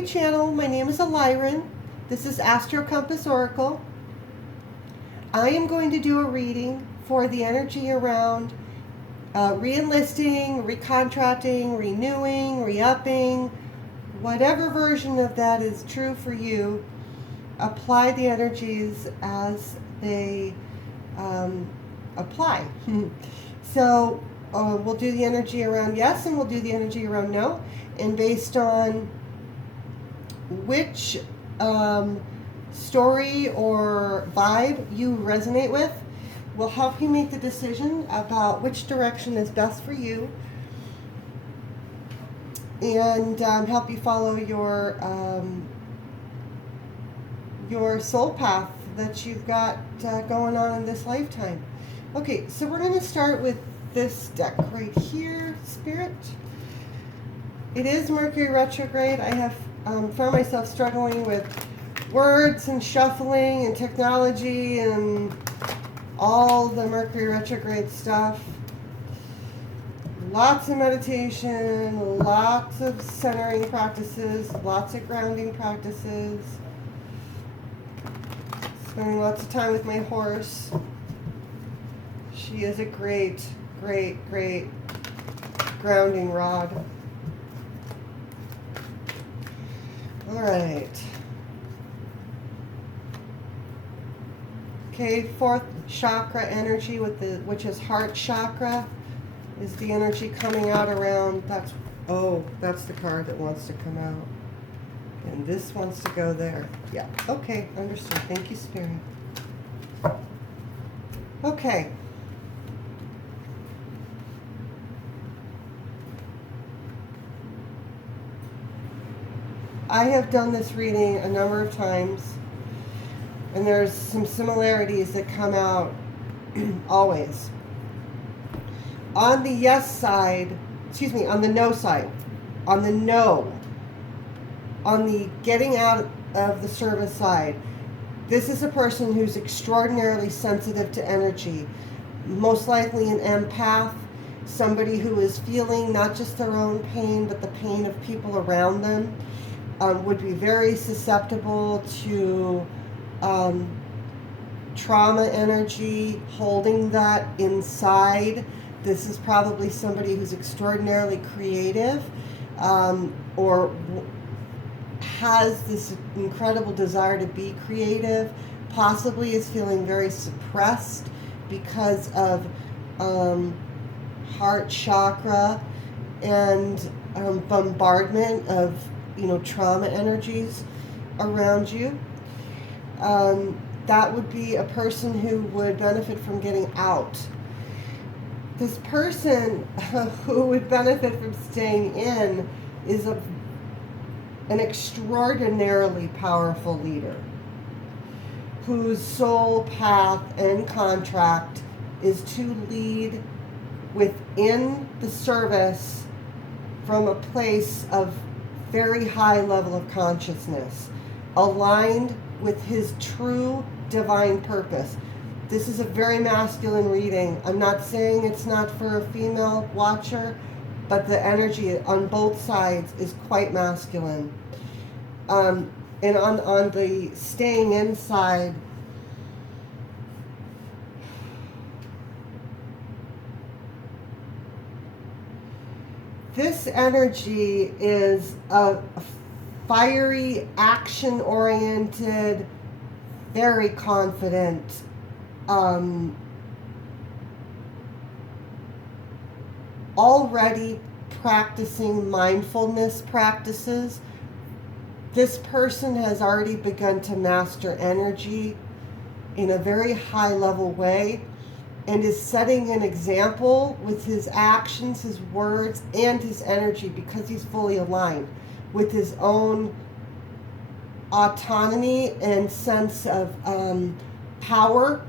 my channel. My name is Alyron. This is astrocompasseoracle. I am going to do a reading for the energy around re-enlisting, recontracting, renewing, re-upping, whatever version of that is true for you. Apply the energies as they apply. So we'll do the energy around yes, and we'll do the energy around no. And based on which story or vibe you resonate with, will help you make the decision about which direction is best for you, and help you follow your soul path that you've got going on in this lifetime. Okay, so we're going to start with this deck right here, Spirit. It is Mercury retrograde. I have found myself struggling with words and shuffling and technology and all the Mercury retrograde stuff. Lots of meditation, lots of centering practices, lots of grounding practices. Spending lots of time with my horse. She is a great, great, great grounding rod. All right. Okay, fourth chakra energy which is heart chakra, is the energy coming out around. That's the card that wants to come out. And this wants to go there. Yeah. Okay, understood. Thank you, Spirit. Okay. I have done this reading a number of times, and there's some similarities that come out always. On the yes side, on the no side, on the getting out of the service side, this is a person who's extraordinarily sensitive to energy, most likely an empath, somebody who is feeling not just their own pain, but the pain of people around them. Would be very susceptible to trauma energy, holding that inside. This is probably somebody who's extraordinarily creative, or has this incredible desire to be creative, possibly is feeling very suppressed because of heart chakra and bombardment of trauma energies around you. That would be a person who would benefit from getting out. This person who would benefit from staying in is an extraordinarily powerful leader whose soul path and contract is to lead within the service from a place of very high level of consciousness, aligned with his true divine purpose. This is a very masculine reading. I'm not saying it's not for a female watcher, but the energy on both sides is quite masculine. And on the staying inside, this energy is a fiery, action-oriented, very confident, already practicing mindfulness practices. This person has already begun to master energy in a very high-level way, and is setting an example with his actions, his words, and his energy, because he's fully aligned with his own autonomy and sense of power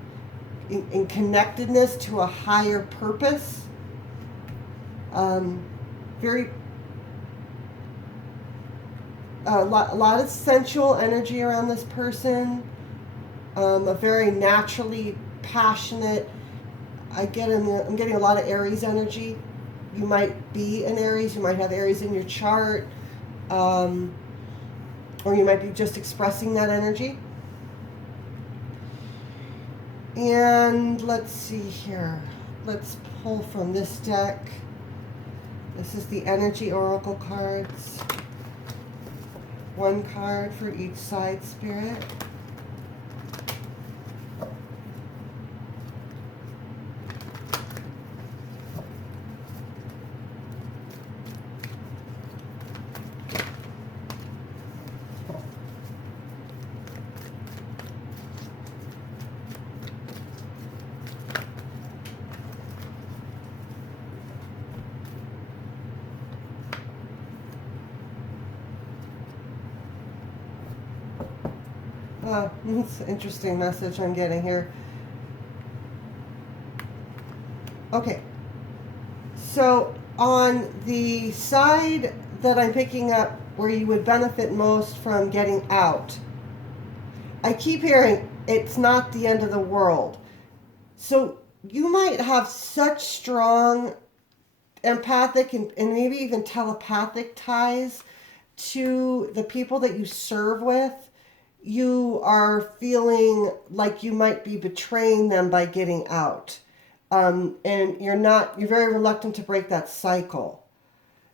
and connectedness to a higher purpose. A lot of sensual energy around this person, a very naturally passionate. I'm getting a lot of Aries energy. You might be an Aries. You might have Aries in your chart. or you might be just expressing that energy. And let's see here. Let's pull from this deck. This is the Energy Oracle cards. One card for each side, Spirit. It's an interesting message I'm getting here. Okay, so on the side that I'm picking up where you would benefit most from getting out, I keep hearing it's not the end of the world. So you might have such strong empathic and maybe even telepathic ties to the people that you serve with. You are feeling like you might be betraying them by getting out. And you're very reluctant to break that cycle.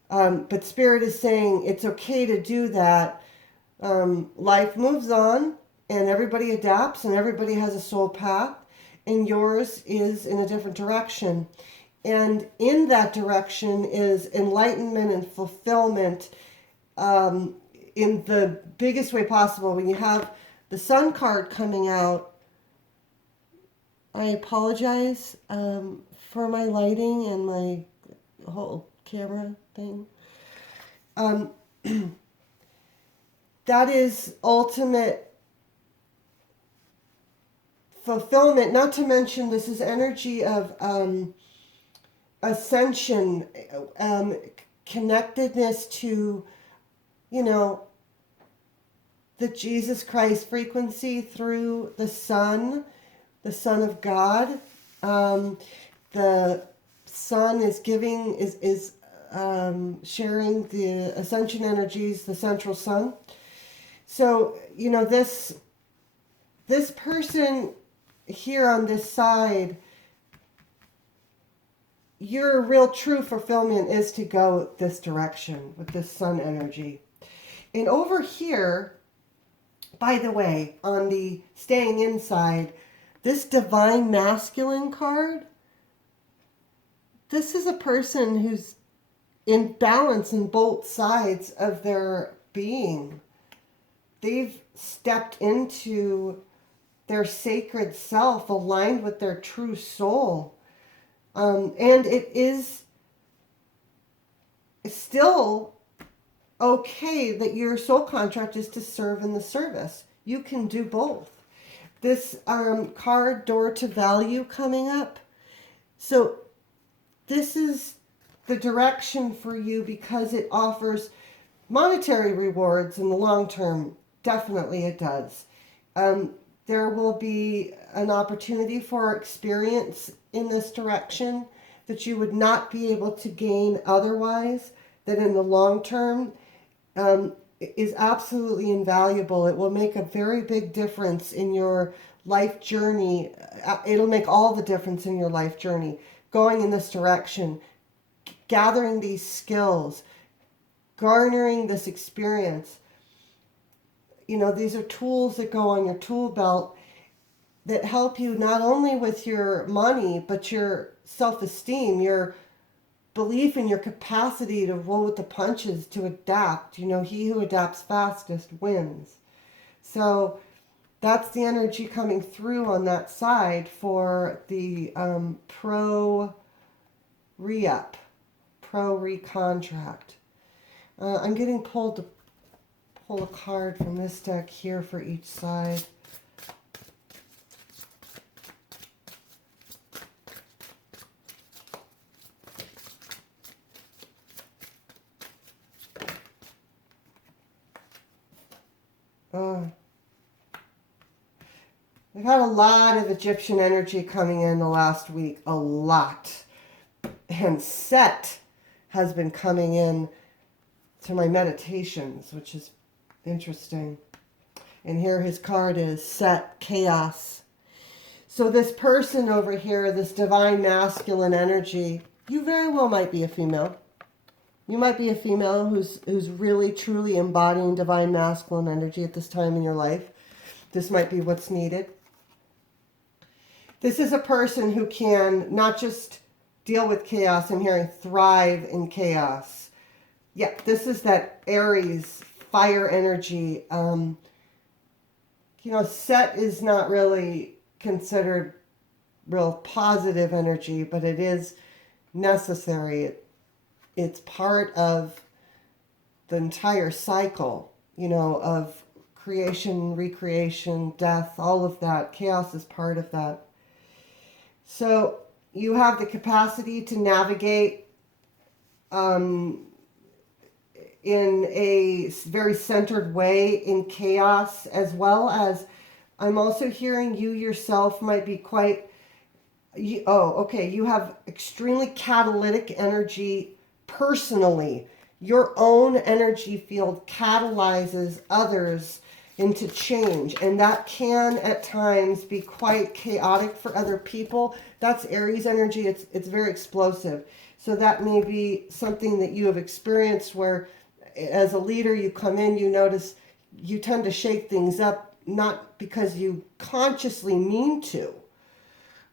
But Spirit is saying it's okay to do that. Life moves on and everybody adapts and everybody has a soul path, and yours is in a different direction. And in that direction is enlightenment and fulfillment, in the biggest way possible. When you have the Sun card coming out, I apologize for my lighting and my whole camera thing. That is ultimate fulfillment, not to mention this is energy of ascension, connectedness to, the Jesus Christ frequency through the Son of God. The Sun is giving, is sharing the ascension energies, the central Sun. So, this person here on this side, your real true fulfillment is to go this direction with this Sun energy. And over here, by the way, on the staying inside, this Divine Masculine card, this is a person who's in balance in both sides of their being. They've stepped into their sacred self, aligned with their true soul. And it is still okay that your soul contract is to serve in the service. You can do both. This card, Door to Value, coming up. So this is the direction for you because it offers monetary rewards in the long term. Definitely it does. There will be an opportunity for experience in this direction that you would not be able to gain otherwise, that in the long term is absolutely invaluable. It will make a very big difference in your life journey. It'll make all the difference in your life journey, going in this direction, gathering these skills, garnering this experience. These are tools that go on your tool belt that help you not only with your money, but your self-esteem, your belief in your capacity to roll with the punches, to adapt. He who adapts fastest wins. So that's the energy coming through on that side for the pro re-up, pro re-contract. I'm getting pulled to pull a card from this deck here for each side. We've had a lot of Egyptian energy coming in the last week, a lot. And Set has been coming in to my meditations, which is Interesting. And here his card is set chaos. So this person over here, this divine masculine energy, you very well might be a female. You might be a female who's really truly embodying divine masculine energy at this time in your life. This might be what's needed. This is a person who can not just deal with chaos, I'm hearing thrive in chaos. Yeah, this is that Aries fire energy. Set is not really considered real positive energy, but it is necessary. It's part of the entire cycle, of creation, recreation, death, all of that. Chaos is part of that. So you have the capacity to navigate in a very centered way in chaos, as well as I'm also hearing you yourself might be you have extremely catalytic energy personally. Your own energy field catalyzes others into change, and that can at times be quite chaotic for other people. That's Aries energy. It's very explosive. So that may be something that you have experienced where as a leader you come in, you notice you tend to shake things up, not because you consciously mean to,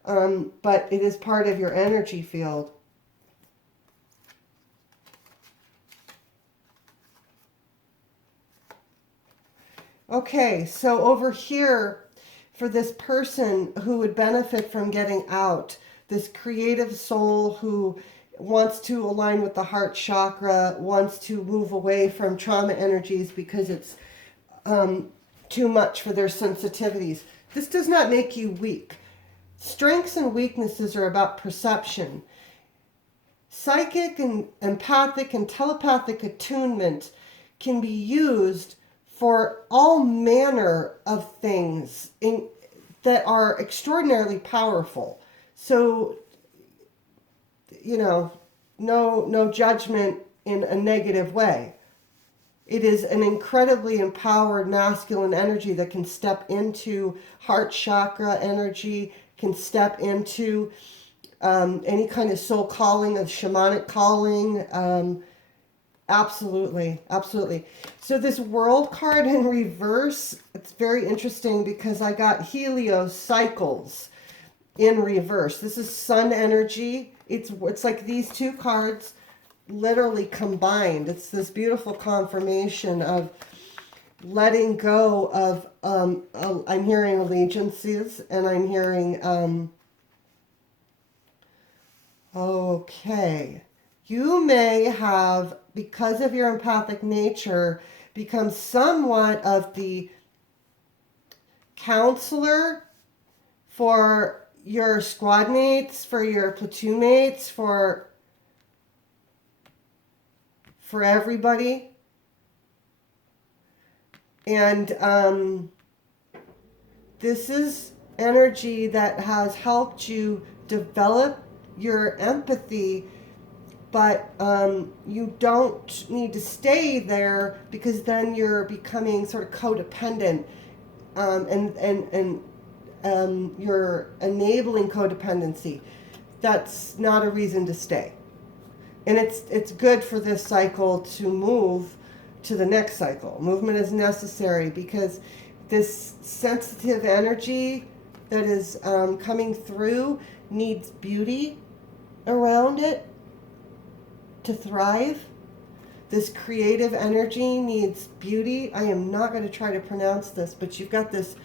but it is part of your energy field. Okay, so over here, for this person who would benefit from getting out, this creative soul who wants to align with the heart chakra, wants to move away from trauma energies because it's too much for their sensitivities. This does not make you weak. Strengths and weaknesses are about perception. Psychic and empathic and telepathic attunement can be used for all manner of things that are extraordinarily powerful. So, no judgment in a negative way. It is an incredibly empowered masculine energy that can step into heart chakra energy, can step into any kind of soul calling, of shamanic calling. Absolutely. So this world card in reverse, it's very interesting because I got Helios cycles in reverse. This is sun energy. It's like these two cards literally combined. It's this beautiful confirmation of letting go of, I'm hearing allegiances, and I'm hearing, okay. You may have, because of your empathic nature, become somewhat of the counselor for your squad mates, for your platoon mates, for everybody. And this is energy that has helped you develop your empathy, but you don't need to stay there, because then you're becoming sort of codependent, and you're enabling codependency. That's not a reason to stay. And it's good for this cycle to move to the next cycle. Movement is necessary because this sensitive energy that is coming through needs beauty around it to thrive. This creative energy needs beauty. I am not going to try to pronounce this, but you've got this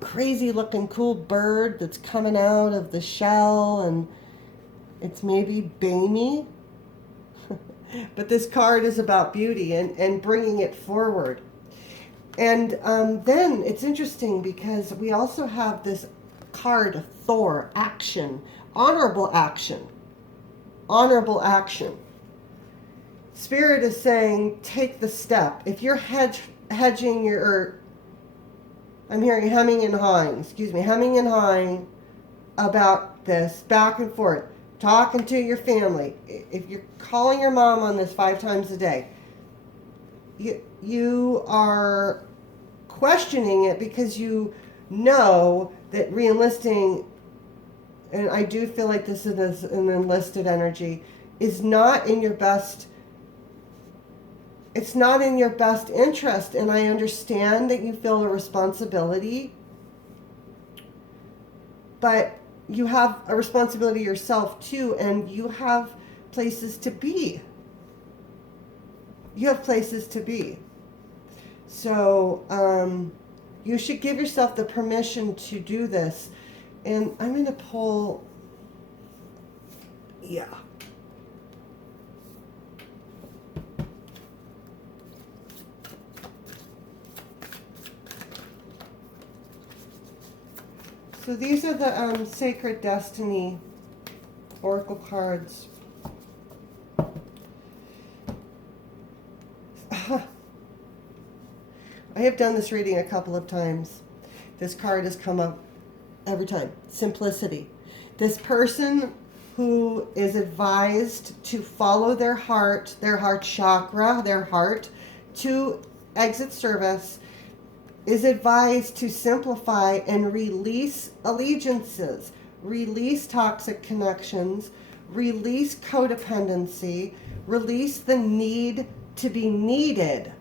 crazy looking cool bird that's coming out of the shell, and it's maybe Bamey. But this card is about beauty and bringing it forward. And then it's interesting because we also have this card, Thor, action, honorable action, honorable action. Spirit is saying, take the step. If you're hedging your, I'm hearing hemming and hawing about this, back and forth, talking to your family. If you're calling your mom on this 5 times a day, you are questioning it because you know that re-enlisting, and I do feel like this is an enlisted energy, is not in your best. It's not in your best interest, and I understand that you feel a responsibility, but you have a responsibility yourself too, and you have places to be. You have places to be. So you should give yourself the permission to do this. And I'm going to pull, yeah. So these are the Sacred Destiny Oracle cards. I have done this reading a couple of times. This card has come up every time. Simplicity. This person who is advised to follow their heart chakra, their heart, to exit service, is advised to simplify and release allegiances, release toxic connections, release codependency, release the need to be needed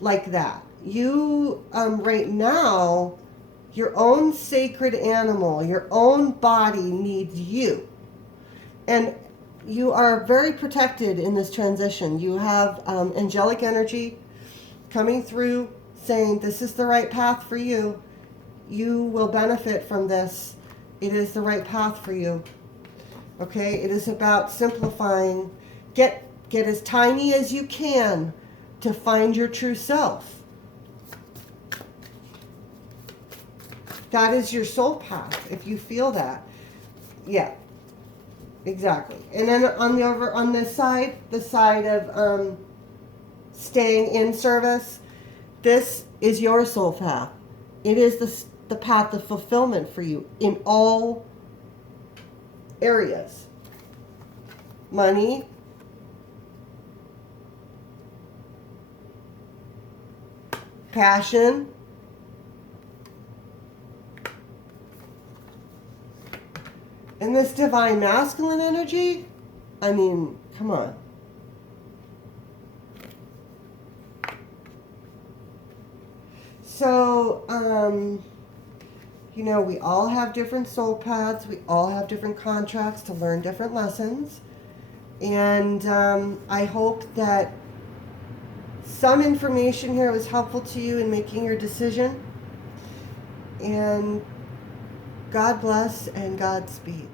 like that. You, right now, your own sacred animal, your own body needs you. And you are very protected in this transition. You have angelic energy coming through saying this is the right path for you. You will benefit from this. It is the right path for you. Okay? It is about simplifying. Get as tiny as you can to find your true self. That is your soul path, if you feel that. Yeah, exactly. And then on this side, the side of staying in service, this is your soul path. It is the path of fulfillment for you in all areas. Money, passion, and this divine masculine energy, I mean, come on. So, you know, we all have different soul paths. We all have different contracts to learn different lessons. And I hope that some information here was helpful to you in making your decision. And God bless and Godspeed.